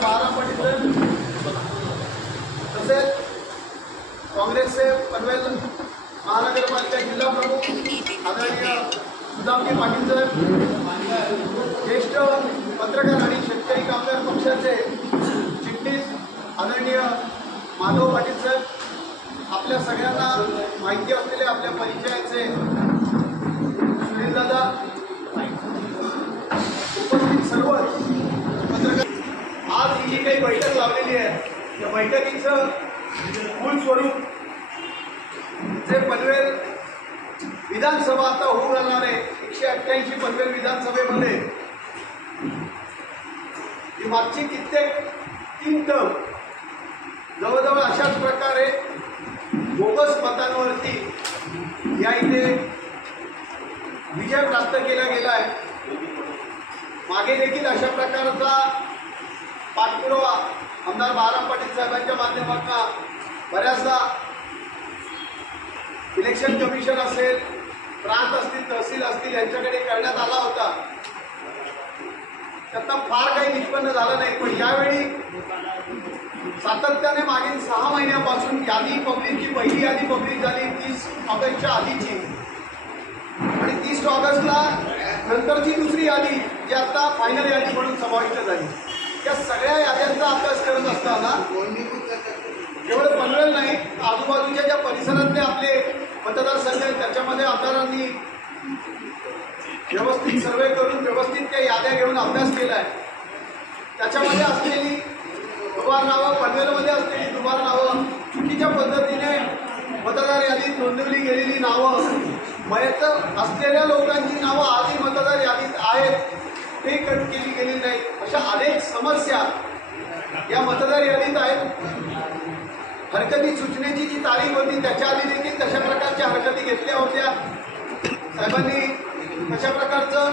12 पटीचं तसेच काँग्रेसचे पनवेल महानगरपालिका जिल्हा प्रमुख आदरणीय सुदामजी पाटील सर, ज्येष्ठ पत्रकार आणि शेतकरी कामगार पक्षाचे चिटणीस आदरणीय माधव पाटील सर, आपल्या सगळ्यांना माहिती असलेले आपल्या परिचयाचे सुनील दादा, उपस्थित सर्व पत्रकार, आज ही जी काही बैठक लावलेली आहे त्या बैठकीचं मूळ स्वरूप जे पनवेल विधानसभा आता होऊ घालणार आहे 188 पनवेल विधानसभेमध्ये ही मागची कित्येक 3 टर्म जवळजवळ अशाच प्रकारे बोगस मतांवरती या इथे विजय प्राप्त केला गेला आहे। मागे देखील अशा प्रकारचा पाठपुरावा आमदार बाळाराम पाटील साहेबांच्या माध्यमातून बऱ्याचदा इलेक्शन कमिशन असेल, प्रांत असतील, तहसील असतील यांच्याकडे करण्यात आला होता। त्यातनं फार काही निष्पन्न झालं नाही, पण यावेळी सातत्याने मागील 6 महिन्यापासून यादी पब्लिकची पहिली यादी पब्लिक झाली 30 ऑगस्टच्या आधीची, आणि 30 ऑगस्टला नंतरची दुसरी यादी जी आता फायनल यादी म्हणून समाविष्ट झाली। या सगळ्या याद्यांचा अभ्यास करत असताना केवळ पनवेल नाही, आजूबाजूच्या ज्या परिसरातले आपले मतदारसंघ आहेत त्याच्यामध्ये आमदारांनी व्यवस्थित सर्वे करून व्यवस्थित त्या याद्या घेऊन अभ्यास केला आहे। त्याच्यामध्ये असलेली दुबार नावं, पनवेलमध्ये असलेली दुबार नावं, चुकीच्या पद्धतीने मतदार यादीत नोंदवली गेलेली नावं, मयत असलेल्या लोकांची नावं आधी मतदार यादीत आहेत ते कट केली गेली नाही, अशा अनेक समस्या या मतदार यादीत आहेत। हरकती सूचनेची जी तारीख होती त्याच्या आधी देखील तशा प्रकारच्या हरकती घेतल्या होत्या। साहेबांनी तशा प्रकारचं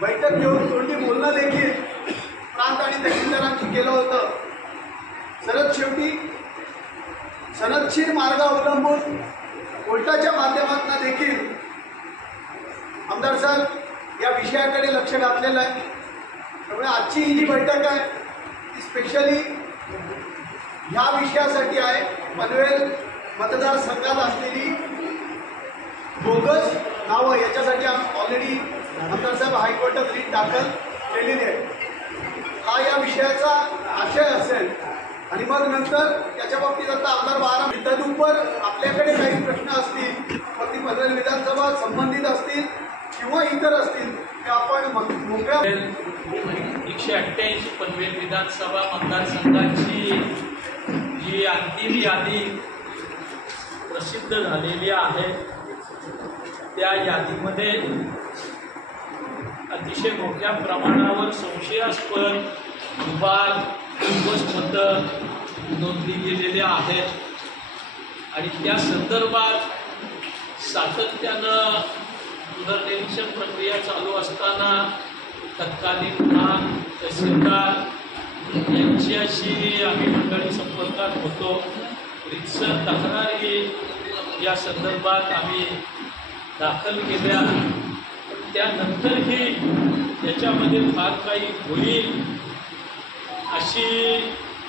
बैठक घेऊन तोंडी बोलणं देखील प्रांत आणि तहसीलदारांची केलं होतं। शेवटी सनदशीर मार्ग अवलंबून कोर्टाच्या माध्यमातून देखील आमदार साहेब या विषयाकडे लक्ष घातलेलं आहे। त्यामुळे आजची ही जी बैठक आहे ती स्पेशली ह्या विषयासाठी आहे। पनवेल मतदारसंघात असलेली बोगस नावं याच्यासाठी ऑलरेडी आमदार साहेब हायकोर्टात रीट दाखल केलेली आहे। हा या विषयाचा आशय असेल, आणि मग नंतर त्याच्या बाबतीत आता आमदार बाळाराम तदुपर आपल्याकडे काही प्रश्न असतील, मग ती पनवेल विधानसभा संबंधित असतील किंवा इतर असतील ते आपण मोकळ्या 188 पनवेल विधानसभा मतदारसंघाची जी अंतिम यादी प्रसिद्ध झालेली आहे त्या यादीमध्ये अतिशय मोठ्या प्रमाणावर संशयास्पद दुबार बोगस मतं नोंदली गेलेली आहेत, आणि त्या संदर्भात सातत्यानं पुनर्निरीक्षण प्रक्रिया चालू असताना तत्कालीन तहसीलदार यांच्याशी आम्ही मंडळी संपर्कात होतो। रितसर तक्रारी या संदर्भात आम्ही दाखल केल्या, त्यानंतरही याच्यामध्ये फार काही होईल अशी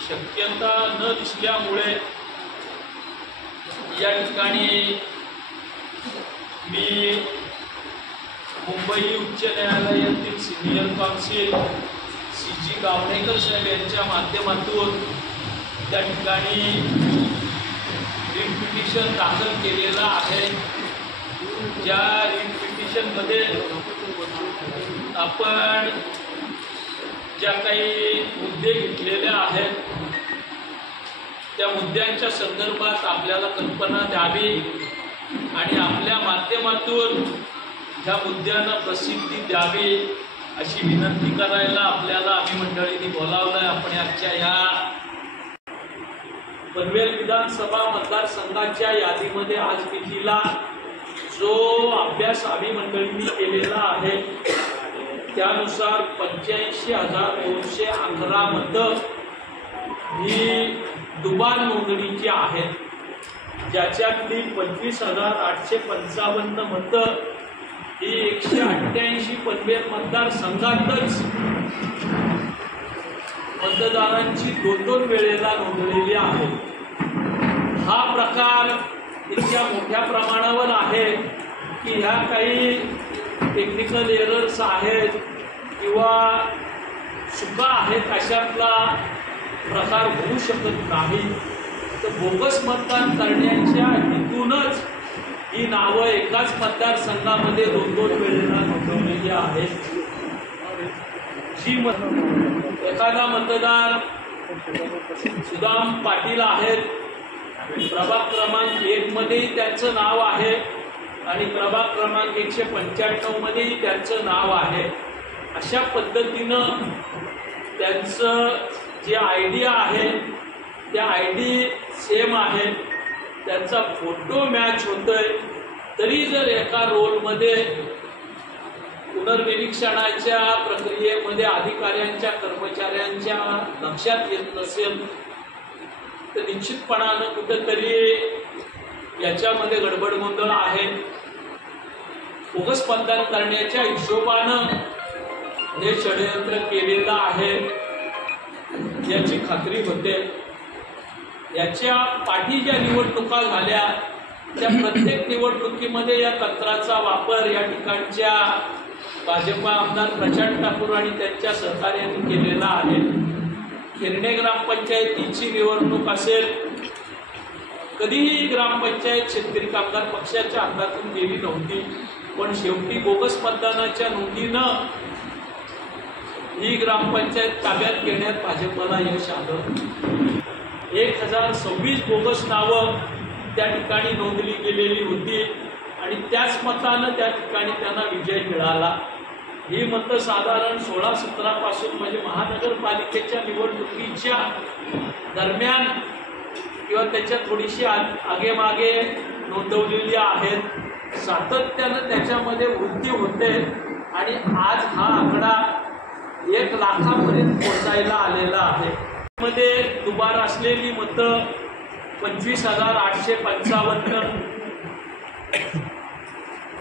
शक्यता न दिसल्यामुळे या ठिकाणी मी मुंबई उच्च न्यायालयातील सिनियर काउन्सिल CG गावणेकर साहेब यांच्या माध्यमातून त्या ठिकाणी रिट पिटिशन दाखल केलेलं आहे। ज्या रिट पिटिशनमध्ये आपण ज्या काही मुद्दे घेतलेले आहेत त्या मुद्द्यांच्या संदर्भात आपल्याला कल्पना द्यावी आणि आपल्या माध्यमातून ह्या मुद्द्यांना प्रसिद्धी द्यावी अशी विनंती करायला आपल्याला आम्ही मंडळींनी बोलावलं आहे। आपण आजच्या या पनवेल विधानसभा मतदारसंघाच्या यादीमध्ये आज मितीला जो अभ्यास आम्ही मंडळींनी केलेला आहे त्यानुसार 85,211 मतं ही दुबार नोंदणीची आहेत, ज्याच्यातली 25,855 मतं ही 188 पनवेल मतदारसंघातच मतदारांची 2-2 वेळेला नोंदलेली आहे। हा प्रकार इतक्या मोठ्या प्रमाणावर आहे की ह्या काही टेक्निकल एरर्स आहेत किंवा चुका आहेत अशातला प्रकार होऊ शकत नाही। तर बोगस मतदान करण्याच्या हेतूनच ही नावं एकाच मतदारसंघामध्ये 2-2 वेळेला नोंदवलेली आहेत। एखादा मतदार सुदाम पाटील आहेत, प्रभाग क्रमांक 1 मध्येही त्यांचं नाव आहे आणि प्रभाग क्रमांक 195 मध्येही त्यांचं नाव आहे। अशा पद्धतीनं त्यांचं जे ID आहे त्या ID सेम आहे, त्यांचा फोटो मॅच होतोय, तरी जर एका रोलमध्ये पुनर्निरीक्षणाच्या प्रक्रियेमध्ये अधिकाऱ्यांच्या कर्मचाऱ्यांच्या लक्षात येत नसेल तर निश्चितपणानं कुठेतरी याच्यामध्ये गडबड गोंधळ आहे। बोगस मतदान करण्याच्या हिशोबानं हे षडयंत्र केलेलं आहे याची खात्री होते। याच्या पाठी ज्या निवडणुका झाल्या त्या प्रत्येक निवडणुकीमध्ये या तंत्राचा वापर या ठिकाणच्या भाजपा आमदार प्रशांत ठाकूर आणि त्यांच्या सहकार्याने केलेला आहे। खिरणे ग्रामपंचायतीची निवडणूक असेल, कधीही ग्रामपंचायत शेतकरी कामगार पक्षाच्या हातातून गेली नव्हती, पण शेवटी बोगस मतदानाच्या नोंदीनं ही ग्रामपंचायत ताब्यात घेण्यात भाजपला यश आलं। 1026 बोगस नावं त्या ठिकाणी नोंदली गेलेली होती आणि त्याच मतानं त्या ठिकाणी त्यांना विजय मिळाला। ही मतं साधारण 16-17 पासून म्हणजे महानगरपालिकेच्या निवडणुकीच्या दरम्यान किंवा त्याच्या थोडीशी आगेमागे नोंदवलेली आहेत। सातत्यानं त्याच्यामध्ये वृद्धी होते आणि आज हा आकडा 1 लाखापर्यंत पोहोचायला आलेला आहे। मध्ये दुबार असलेली मतं 25,855,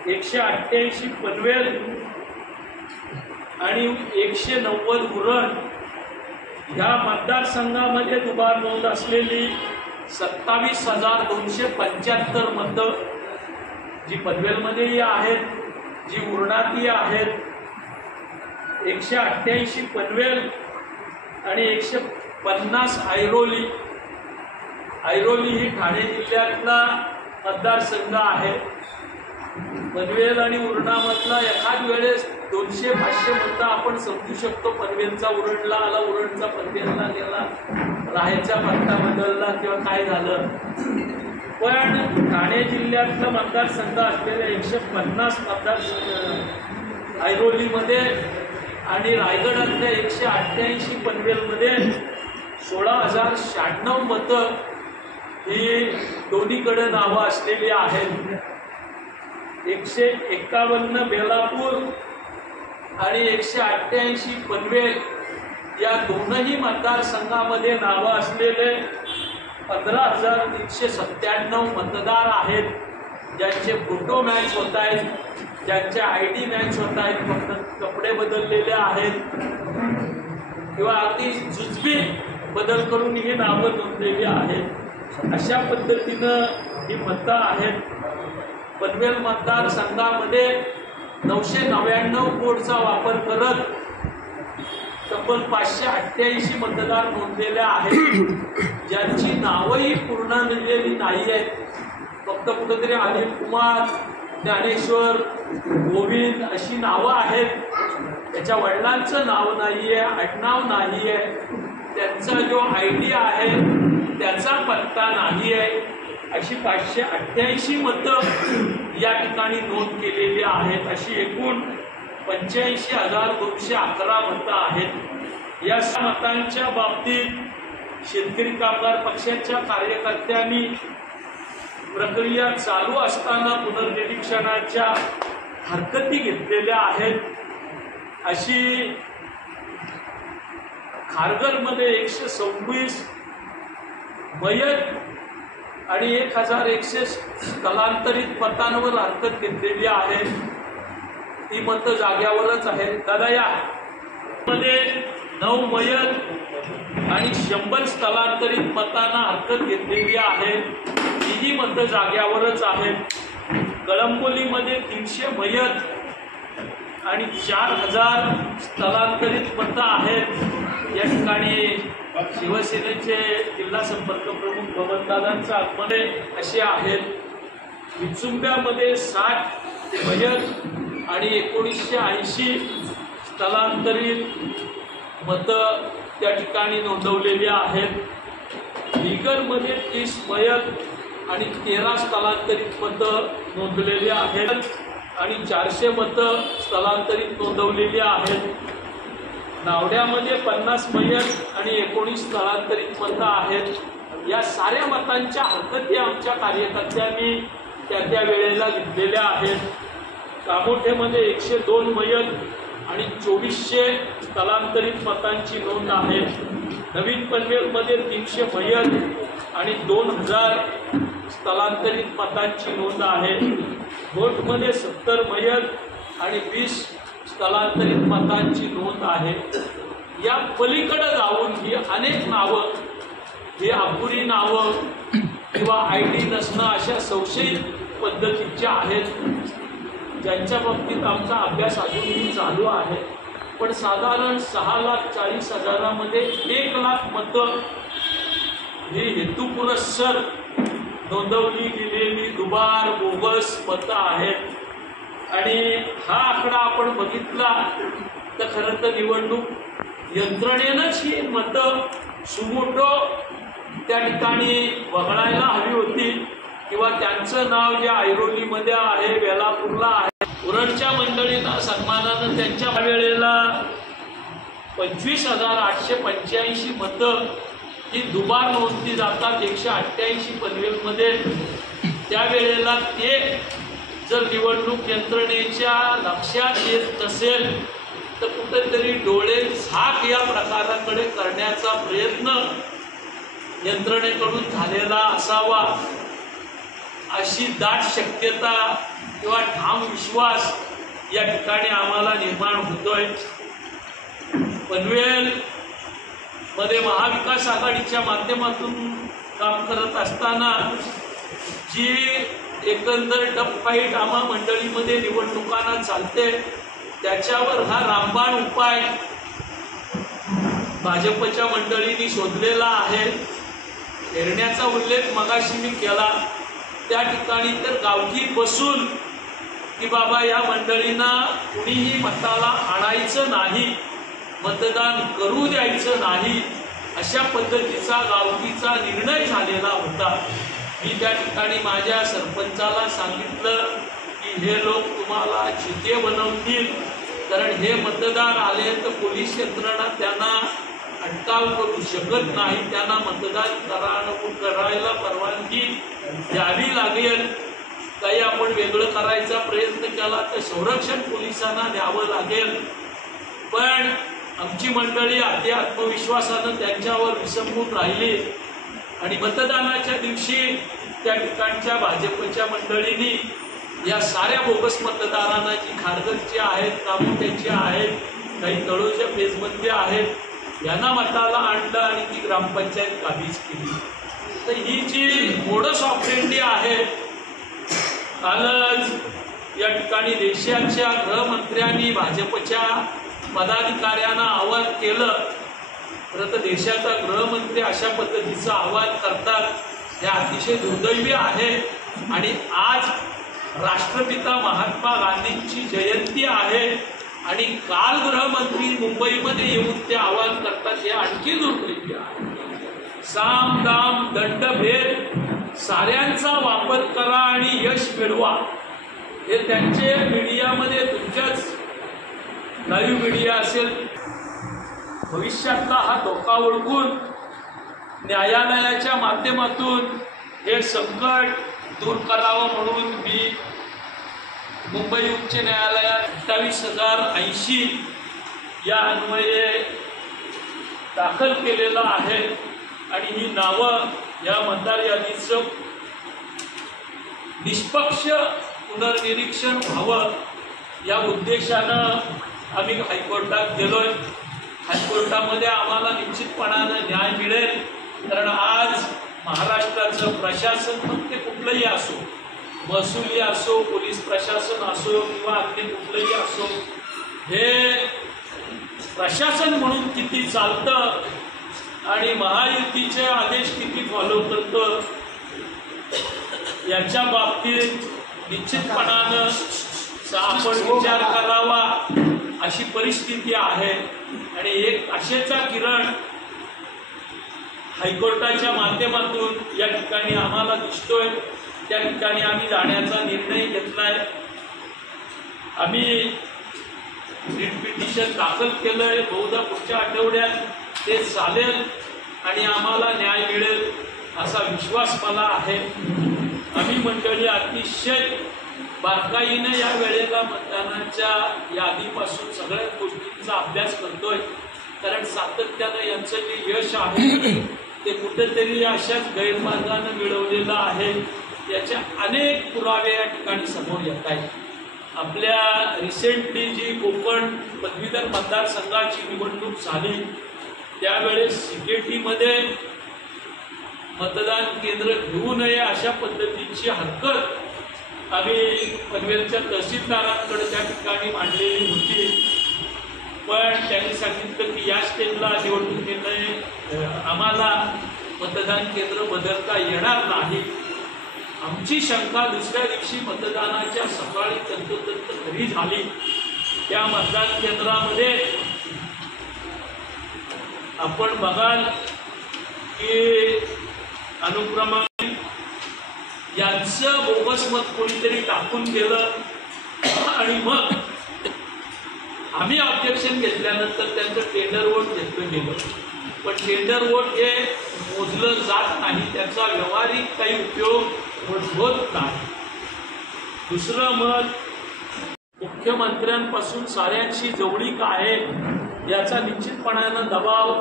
188 पनवेल आणि 190 उरण ह्या मतदारसंघामध्ये दुबार नोंद असलेली 27,275 मतं जी पनवेलमध्येही आहेत, जी उरणातही आहेत, 188 पनवेल आणि 150 ऐरोली ही ठाणे जिल्ह्यातला मतदारसंघ आहे। पनवेल आणि उरणामधला एखाद वेळेस 200-500 मतं आपण समजू शकतो, पनवेलचा उरणला आला, उरणचा पनवेलला गेला, राहायचा पत्ता बदलला किंवा काय झालं, पण ठाणे जिल्ह्यातला मतदारसंघ असलेल्या 150 मतदारसंघ ऐरोलीमध्ये आणि रायगडातल्या 188 पनवेलमध्ये 16,096 मतं ही दोन्हीकडे नावं असलेली आहेत। 151 बेलापूर आणि 188 पनवेल या दोनही मतदारसंघामध्ये नावं असलेले 15,397 मतदार आहेत, ज्यांचे फोटो मॅच होत आहेत, ज्यांचे ID मॅच होत आहेत, फक्त कपडे बदललेले आहेत किंवा अगदी जुजबी बदल करून ही नावं नोंदलेली आहेत। अशा पद्धतीनं ही मतं आहेत। पनवेल मतदारसंघामध्ये 999 कोडचा वापर करत तब्बल 588 मतदार नोंदलेले आहेत, ज्यांची नावंही पूर्ण लिहिलेली नाही आहेत, फक्त कुठेतरी अनिल कुमार, ज्ञानेश्वर, गोविंद अशी नावं आहेत। त्याच्या वडिलांचं नाव नाही आहे, आडनाव नाही आहे, त्यांचा जो ID आहे त्याचा पत्ता नाही आहे। अशी 588 मतं या ठिकाणी नोंद केलेली आहेत। अशी एकूण 85,211 मतं आहेत। या मतांच्या बाबतीत शेतकरी कामगार पक्षाच्या कार्यकर्त्यांनी प्रक्रिया चालू असताना पुनर्निरीक्षणाच्या हरकती घेतलेल्या आहेत। अशी खारघरमध्ये 126 मयत आणि 1,100 स्थलांतरित मतांवर हरकत घेतलेली आहे। ती मतं जाग्यावरच आहेत। दादा या मध्ये 9 मयत आणि 100 स्थलांतरित मतांना हरकत घेतलेली आहे. तीही मतं जाग्यावरच आहेत. कळंबोलीमध्ये 300 मयत आणि 4000 स्थलांतरित मतं आहेत. या ठिकाणी शिवसेनेचे जिल्हा संपर्क प्रमुख बबनदादांचा आगमन असे आहेत. विचुंब्यामध्ये 60 मयत आणि 1980 स्थलांतरित मतं त्या ठिकाणी नोंदवलेली आहेत. बिगरमध्ये 30 मयत आणि 13 स्थलांतरित मतं नोंदवलेली आहेत आणि 400 मतं स्थलांतरित नोंदवलेली आहेत. नावड्यामध्ये 50 मयत आणि 19 स्थलांतरित मतं आहेत. या साऱ्या मतांच्या हरकती आमच्या कार्यकर्त्यांनी त्या वेळेला घेतलेल्या आहेत. कामोठेमध्ये 102 मयत आणि 2400 स्थलांतरित मतांची नोंद आहे. नवीन पनवेलमध्ये 300 मयत आणि 2000 स्थलांतरित मतांची नोंद आहे. घोटमध्ये 70 मयत आणि 20 स्थलांतरित मतांची नोंद आहे. या पलीकडे जाऊन ही अनेक नावं, ही अपुरी नावं किंवा ID नसणं अशा संशयित पद्धतीच्या आहेत, ज्यांच्या बाबतीत आमचा अभ्यास अजूनही चालू आहे. पण साधारण 6,40,000मध्ये 1,00,000 मतं ही हेतुपुरस्सर नोंदवली गेलेली दुबार बोगस मतं आहेत. आणि हा आकडा आपण बघितला तर खरं तर निवडणूक यंत्रणेनंच ही मतं सुमोटो त्या ठिकाणी वगळायला हवी होती किंवा त्यांचं नाव जे ऐरोलीमध्ये आहे, वेलापूरला आहे, उरणच्या मंडळींना सन्मानानं त्यांच्या वेळेला 25,885 मतं ही दुबार नोंदली जातात. 188 पनवेलमध्ये. त्यावेळेला ते जर निवडणूक यंत्रणेच्या लक्षात येत नसेल तर कुठेतरी डोळे झाक या प्रकाराकडे करण्याचा प्रयत्न यंत्रणेकडून झालेला असावा अशी दाट शक्यता किंवा ठाम विश्वास या ठिकाणी आम्हाला निर्माण होतोय. पनवेल मध्ये महाविकास आघाडीच्या माध्यमातून काम करत असताना जी एकंदर टफाईट आम्हा मंडळीमध्ये निवडणुकांना चालते, त्याच्यावर हा रामबाण उपाय भाजपच्या मंडळींनी शोधलेला आहे. हेरण्याचा उल्लेख मगाशी मी केला. त्या ठिकाणी तर गावठी बसून की बाबा या मंडळींना कुणीही मताला आणायचं नाही, मतदान करू द्यायचं नाही, अशा पद्धतीचा गावकीचा निर्णय झालेला होता. मी त्या ठिकाणी माझ्या सरपंचाला सांगितलं की हे लोक तुम्हाला चिते बनवतील, कारण हे मतदार आले तर पोलीस यंत्रणा त्यांना अटकाव करू शकत नाही, त्यांना मतदान करायला परवानगी द्यावी लागेल. काही आपण वेगळं करायचा प्रयत्न केला तर संरक्षण पोलिसांना द्यावं लागेल. पण आमची मंडळी अति आत्मविश्वासानं त्यांच्यावर विसंबून राहिली आणि मतदानाच्या दिवशी त्या ठिकाणच्या भाजपच्या मंडळींनी या साऱ्या बोगस मतदारांना, जी खारघरची आहेत, कामोठ्याची आहेत, काही तळोच्या पेजमधले आहेत, यांना मताला आणलं आणि ती ग्रामपंचायत काबीज केली. तर ही जी मोडस ऑपरेंडी आहे, कालच या ठिकाणी देशाच्या गृहमंत्र्यांनी भाजपच्या पदाधिकाऱ्यांना आवाहन केलं. खरं तर देशाचा गृहमंत्री अशा पद्धतीचं आवाहन करतात हे अतिशय दुर्दैवी आहे. आणि आज राष्ट्रपिता महात्मा गांधींची जयंती आहे आणि काल गृहमंत्री मुंबईमध्ये येऊन ते आवाहन करतात, हे आणखी दुर्दैवी आहे. साम दाम दंडभेद साऱ्यांचा वापर करा आणि यश मिळवा, हे त्यांचे मीडियामध्ये, तुमच्याच लाईव्ह मीडिया असेल, भविष्यातला हा धोका ओळखून न्यायालयाच्या माध्यमातून हे संकट दूर करावं म्हणून मी मुंबई उच्च न्यायालयात 28,080 या अन्वये दाखल केलेलं आहे. आणि ही नावं या मतदार यादीचं निष्पक्ष पुनर्निरीक्षण व्हावं या उद्देशानं आम्ही हायकोर्टात गेलोय. हायकोर्टामध्ये आम्हाला निश्चितपणानं न्याय मिळेल, कारण आज महाराष्ट्राचं प्रशासन मग ते कुठलंही असो, महसुली असो, पोलीस प्रशासन असो किंवा अगदी कुठलंही असो, हे प्रशासन म्हणून किती चालतं आणि महायुतीचे आदेश किती फॉलो करतं याच्या बाबतीत निश्चितपणानं आपण विचार करावा अशी परिस्थिती आहे। आणि एक आशेचा किरण हायकोर्टाच्या माध्यमातून या ठिकाणी आम्हाला दिसतोय, त्या ठिकाणी आम्ही जाण्याचा निर्णय घेतलाय। आम्ही रिट पिटिशन दाखल केलंय, बहुधा पुढच्या आठवड्यात ते चालेल आणि आम्हाला न्याय मिळेल असा विश्वास मला आहे। आम्ही मंडळी अतिशय बारकाईने या वेळेला मतदानाच्या यादीपासून सगळ्याच गोष्टींचा अभ्यास करतोय, कारण सातत्यानं यांचं जे यश आहे ते कुठेतरी अशाच गैरमार्गाने मिळवलेलं आहे, याचे अनेक पुरावे या ठिकाणी समोर येत आहेत। आपल्या रिसेंटली जी कोकण पदवीधर मतदारसंघाची निवडणूक झाली त्यावेळेस सिकेटीमध्ये मतदान केंद्र घेऊ नये अशा पद्धतीची हरकत आम्ही पनवेलच्या तहसीलदारांकडे त्या ठिकाणी मांडलेली होती, पण त्यांनी सांगितलं की या स्टेजला निवडणुकीने आम्हाला मतदान केंद्र बदलता येणार नाही। आमची शंका दुसऱ्या दिवशी मतदानाच्या सकाळी तंतोतंत खरी झाली। त्या मतदान केंद्रामध्ये आपण बघाल की अनुक्रमाने यांचं बोगस मत कोणीतरी टाकून गेलं आणि मग आम्ही ऑब्जेक्शन घेतल्यानंतर त्यांचं टेंडर वोट घेतलं गेलं, पण टेंडर वोट हे मोजलं जात नाही, त्याचा व्यावहारिक काही उपयोग होत नाही। दुसरं मत मुख्यमंत्र्यांपासून साऱ्यांशी जवळीक आहे याचा निश्चितपणानं दबाव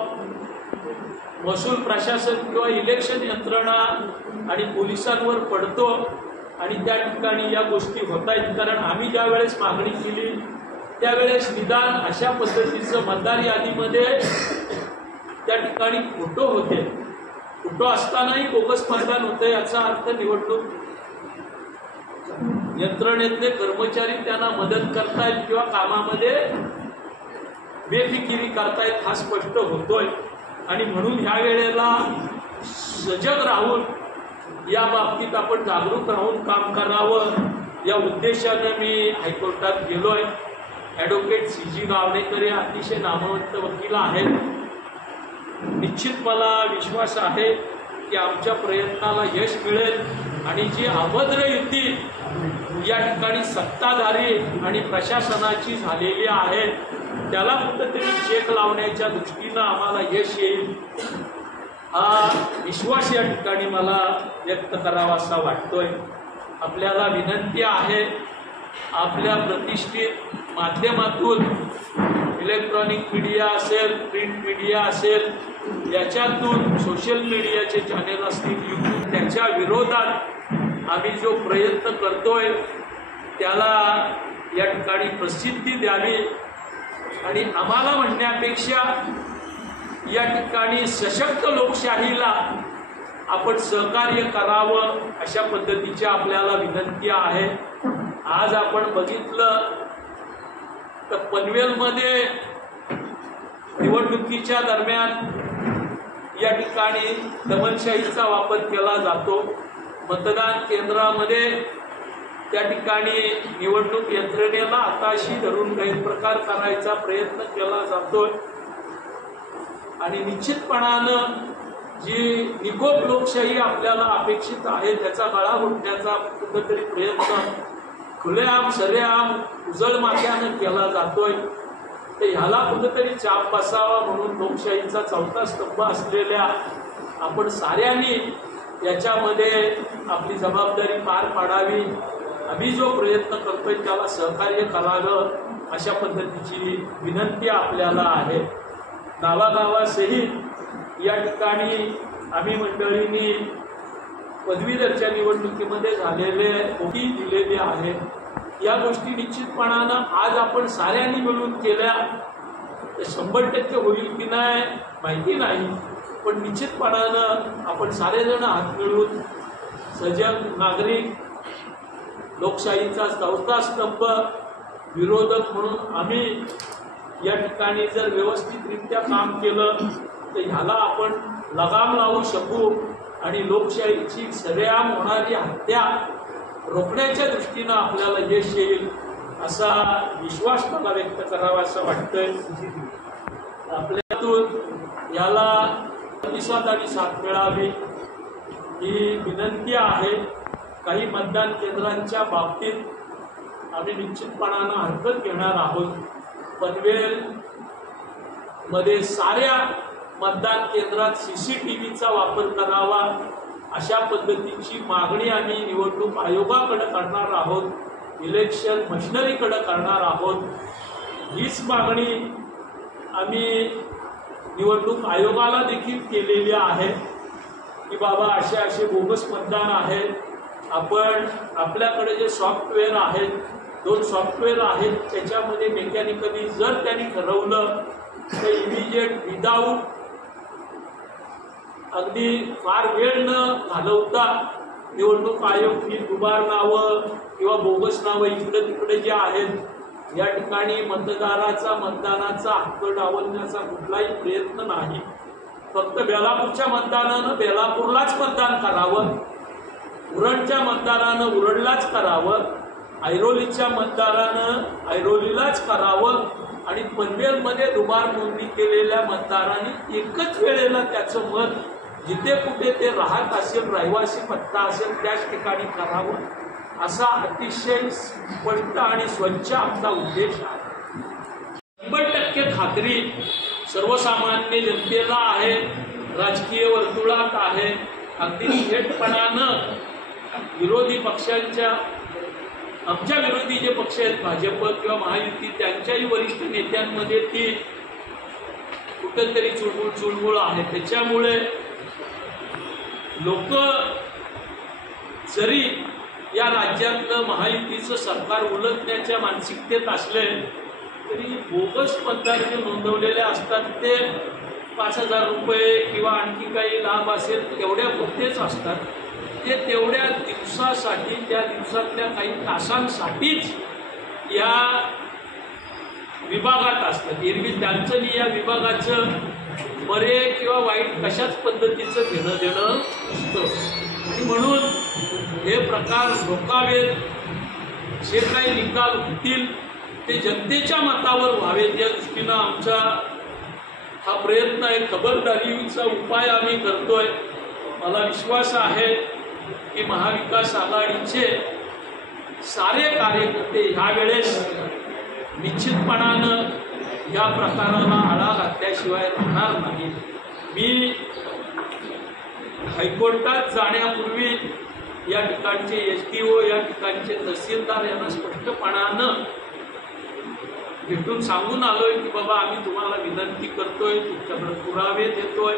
महसूल प्रशासन किंवा इलेक्शन यंत्रणा आणि पोलिसांवर पडतो आणि त्या ठिकाणी या गोष्टी होत आहेत। कारण आम्ही ज्या वेळेस मागणी केली त्यावेळेस निदान अशा पद्धतीचं मतदार यादीमध्ये त्या ठिकाणी फोटो होते, फोटो असतानाही बोगस मतदान होतं, याचा अर्थ निवडणूक यंत्रणेतले कर्मचारी त्यांना मदत करतायत किंवा कामामध्ये बेफिकिरी करतायत हा स्पष्ट होतोय। आणि म्हणून ह्या वेळेला सजग राहून या बाबतीत आपण जागरूक राहून काम करावं या उद्देशानं मी हायकोर्टात गेलोय। ॲडव्होकेट CG गावणेकर हे अतिशय नामवंत वकील आहेत, निश्चित मला विश्वास आहे की आमच्या प्रयत्नाला यश मिळेल आणि जी अभद्र युती या ठिकाणी सत्ताधारी आणि प्रशासनाची झालेली आहे त्याला कुठेतरी चेक लावण्याच्या दृष्टीनं आम्हाला यश येईल हा विश्वास या ठिकाणी मला व्यक्त करावा असा वाटतोय। आपल्याला विनंती आहे, आपल्या प्रतिष्ठित माध्यमातून इलेक्ट्रॉनिक मीडिया असेल, प्रिंट मीडिया असेल, याच्यातून सोशल मीडियाचे चॅनेल असतील, YouTube, त्याच्या विरोधात आम्ही जो प्रयत्न करतोय त्याला या ठिकाणी प्रसिद्धी द्यावी आणि आम्हाला म्हणण्यापेक्षा या ठिकाणी सशक्त लोकशाहीला आपण सहकार्य करावं अशा पद्धतीची आपल्याला विनंती आहे। आज आपण बघितलं तर पनवेलमध्ये निवडणुकीच्या दरम्यान या ठिकाणी दमनशाहीचा वापर केला जातो। मतदान केंद्रामध्ये त्या ठिकाणी निवडणूक यंत्रणेला हाताशी धरून गैरप्रकार करायचा प्रयत्न केला जातोय आणि निश्चितपणानं जी निकोप लोकशाही आपल्याला अपेक्षित आहे त्याचा गळा घोटण्याचा कुठेतरी प्रयत्न खुलेआम सरेआम उजळ माथ्यानं केला जातोय। तर ह्याला कुठेतरी चाप बसावा म्हणून लोकशाहीचा चौथा स्तंभ असलेल्या आपण साऱ्यांनी याच्यामध्ये आपली जबाबदारी पार पाडावी। आम्ही जो प्रयत्न करतोय त्याला सहकार्य करावं अशा पद्धतीची विनंती आपल्याला आहे। गावागावासहित या ठिकाणी आम्ही मंडळींनी पदवीधरच्या निवडणुकीमध्ये झालेले ओळी दिलेले आहेत। या गोष्टी निश्चितपणानं आज आपण साऱ्यांनी मिळून केल्या ते 100% होईल की नाही माहिती नाही, पण निश्चितपणानं आपण सारेजण हात मिळवून सजग नागरिक, लोकशाहीचा चौथा स्तंभ विरोधक म्हणून आम्ही या ठिकाणी जर व्यवस्थितरित्या काम केलं तर ह्याला आपण लगाम लावू शकू आणि लोकशाहीची सरेआम होणारी हत्या रोखण्याच्या दृष्टीनं आपल्याला यश येईल असा विश्वास मला व्यक्त करावा असं वाटतंय. आपल्यातून याला प्रतिसाद आणि साथ मिळावी ही विनंती आहे. काही मतदान केंद्रांच्या बाबतीत आम्ही निश्चितपणानं हरकत घेणार आहोत. पनवेल मध्ये साऱ्या मतदान केंद्रात CCTVचा वापर करावा अशा पद्धतीची मागणी आम्ही निवडणूक आयोगाकडे करणार आहोत, इलेक्शन मशिनरीकडे करणार आहोत. हीच मागणी आम्ही निवडणूक आयोगाला देखील केलेली आहे की बाबा असे असे बोगस मतदान आहेत, आपण आपल्याकडे जे सॉफ्टवेअर आहेत, 2 सॉफ्टवेअर आहेत, त्याच्यामध्ये मेकॅनिकली जर त्यांनी ठरवलं तर इमिजिएट विदाऊट अगदी फार वेळ न घालवता निवडणूक आयोग ही दुबार नावं किंवा बोगस नावं इकडे तिकडे जे आहेत या ठिकाणी मतदानाचा हक्क डावलण्याचा कुठलाही प्रयत्न नाही. फक्त बेलापूरच्या मतदानानं बेलापूरलाच मतदान करावं, उरणच्या मतदारानं उरणलाच करावं, ऐरोलीच्या मतदारानं ऐरोलीलाच करावं आणि पनवेलमध्ये दुबार नोंदणी केलेल्या मतदारांनी एकच वेळेला त्याचं मत जिथे कुठे ते राहत असेल, रहिवासी पत्ता असेल त्याच ठिकाणी करावं असा अतिशय स्पष्ट आणि स्वच्छ आमचा उद्देश आहे. 100% खात्री सर्वसामान्य जनतेला आहे, राजकीय वर्तुळात आहे. अगदी थेटपणानं विरोधी पक्षांच्या, आमच्या विरोधी जे पक्ष आहेत भाजप किंवा महायुती, त्यांच्याही वरिष्ठ नेत्यांमध्ये ती कुठेतरी चुळबुळ आहे. त्याच्यामुळे लोक जरी या राज्यातलं महायुतीचं सरकार उलटण्याच्या मानसिकतेत असले तरी बोगस मतदार जे नोंदवलेले असतात ते 5,000 रुपये किंवा आणखी काही लाभ असेल तेवढ्या पुरतेच असतात. ते तेवढ्या दिवसासाठी, त्या दिवसातल्या काही तासांसाठीच या विभागात असतात. एरवी त्यांचं आणि या विभागाचं बरे किंवा वाईट कशाच पद्धतीचं घेणं देणं असतं आणि म्हणून हे प्रकार रोखावेत. जे काही निकाल होतील ते जनतेच्या मतावर व्हावेत या दृष्टीनं आमचा हा प्रयत्न आहे. खबरदारीचा उपाय आम्ही करतोय. मला विश्वास आहे की महाविकास आघाडीचे सारे कार्यकर्ते ह्या वेळेस निश्चितपणानं या प्रकाराला आळा घातल्याशिवाय राहणार नाही. मी हायकोर्टात जाण्यापूर्वी या ठिकाणचे SDO, या ठिकाणचे तहसीलदार यांना स्पष्टपणानं भेटून सांगून आलोय की बाबा आम्ही तुम्हाला विनंती करतोय, तुमच्याकडे पुरावे देतोय.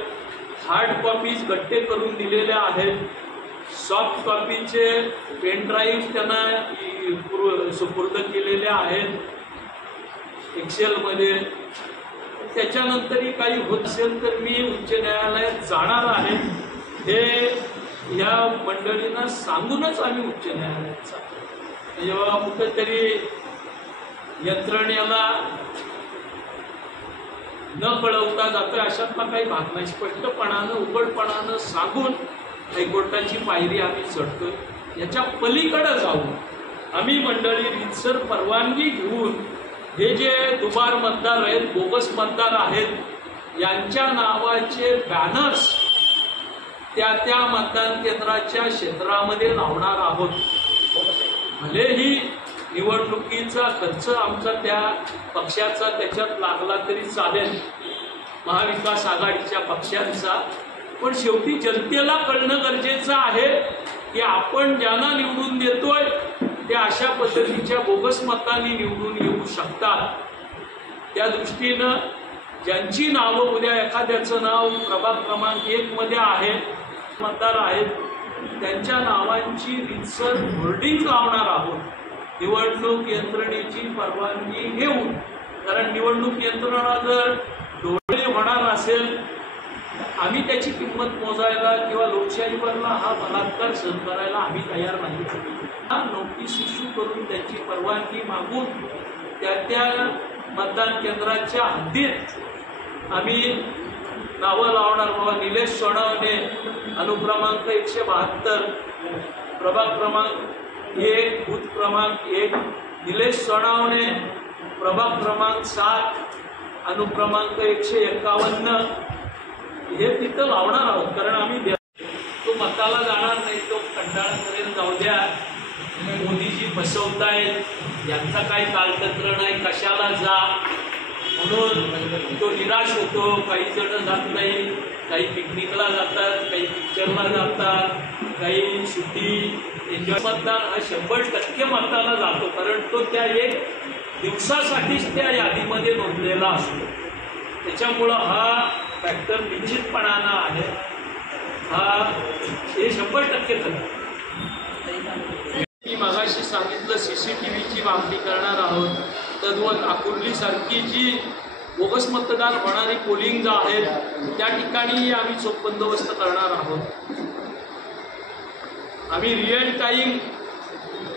हार्ड कॉपीज गट्टे करून दिलेल्या आहेत, सॉफ्ट कॉपीचे पेन ड्राईव्ह त्यांना सुपूर्द केलेल्या आहेत एक्सेलमध्ये. त्याच्यानंतरही काही होत असेल तर मी उच्च न्यायालयात जाणार आहे हे या मंडळींना सांगूनच आम्ही उच्च न्यायालयात जातो. जेव्हा कुठेतरी यंत्रणेला न कळवता जातोय अशातला काही भाग नाही. स्पष्टपणानं उघडपणानं सांगून हायकोर्टाची पायरी आम्ही चढतोय. याच्या पलीकडे जाऊन आम्ही मंडळी रीतसर परवानगी घेऊन हे जे दुबार मतदार आहेत, बोगस मतदार आहेत, यांच्या नावाचे बॅनर्स त्या मतदान केंद्राच्या क्षेत्रामध्ये लावणार आहोत. भलेही निवडणुकीचा खर्च आमचा त्या पक्षाचा त्याच्यात लागला तरी चालेल, महाविकास आघाडीच्या पक्षांचा, पण शेवटी जनतेला कळणं गरजेचं आहे की आपण ज्यांना निवडून देतोय ते अशा पद्धतीच्या बोगस मतांनी निवडून येऊ शकतात. त्या दृष्टीनं ज्यांची नावं उद्या एखाद्याचं नाव प्रभाग क्रमांक 1 मध्ये आहे, मतदार आहेत, त्यांच्या नावांची रीतसर होर्डिंग लावणार आहोत. निवडणूक यंत्रणेची परवानगी घेऊन कारण निवडणूक यंत्रणा जर डोळे होणार असेल, आम्ही त्याची किंमत मोजायला किंवा लोकशाहीवरला हा बलात्कार सहन करायला आम्ही तयार नाही. हा नोटीस इश्यू करून त्याची परवानगी मागून त्या मतदान केंद्राच्या हद्दीत आम्ही नावं लावणार. बाबा निलेश सोनावणे अनुक्रमांक 172, प्रभाग क्रमांक 1, बूथ क्रमांक 1, निलेश सोनावणे प्रभाग क्रमांक 7, अनुक्रमांक 151 हे तिथं लावणार आहोत. कारण आम्ही तो मताला जाणार नाही, तो कंटाळा करेल, जाऊ द्या मोदीजी फसवतायत, यांचा काही कालतंत्र नाही, कशाला जा, म्हणून तो निराश होतो. काही जण जात नाही, काही पिकनिकला जातात, काही पिक्चरला जातात, काही सुट्टी एन्जॉय. मतदान हा 100% मताला जातो, कारण तो त्या एक दिवसासाठीच त्या यादीमध्ये नोंदलेला असतो. त्याच्यामुळं हा फॅक्टर निश्चितपणानं आहे. हे 100% खरं. मी मगाशी सांगितलं CCTVची मागणी करणार आहोत. तद्वत आकुर्लीसारखी जी बोगस मतदान होणारी पोलिंग आहेत त्या ठिकाणी आम्ही चोख बंदोबस्त करणार आहोत. आम्ही रिअल टाईम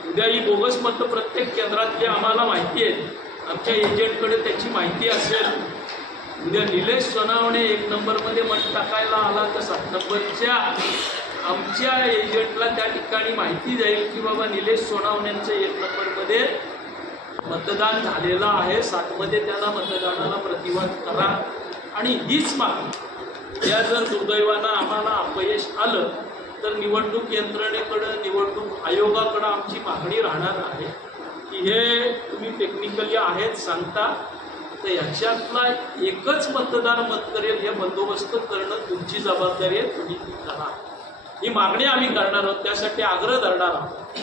उद्या ही बोगस मतं प्रत्येक केंद्रातली आम्हाला माहिती आहे, आमच्या एजंटकडे त्याची माहिती असेल. उद्या निलेश सोनावणे 1 नंबरमध्ये मत टाकायला आला तर 7 नंबरच्या आमच्या एजंटला त्या ठिकाणी माहिती जाईल की बाबा निलेश सोनावण्यांचं 1 नंबरमध्ये मतदान झालेलं आहे, 7मध्ये त्यांना मतदानाला प्रतिवाद करा. आणि हीच मागणी या जर दुर्दैवानं आम्हाला अपयश आलं तर निवडणूक यंत्रणेकडं, निवडणूक आयोगाकडं आमची मागणी राहणार आहे की हे तुम्ही टेक्निकली आहेत सांगता, तर याच्यातला एकच मतदार मत करेल हे बंदोबस्त करणं तुमची जबाबदारी आहे, तुम्ही करा. ही मागणी आम्ही करणार आहोत, त्यासाठी आग्रह धरणार आहोत.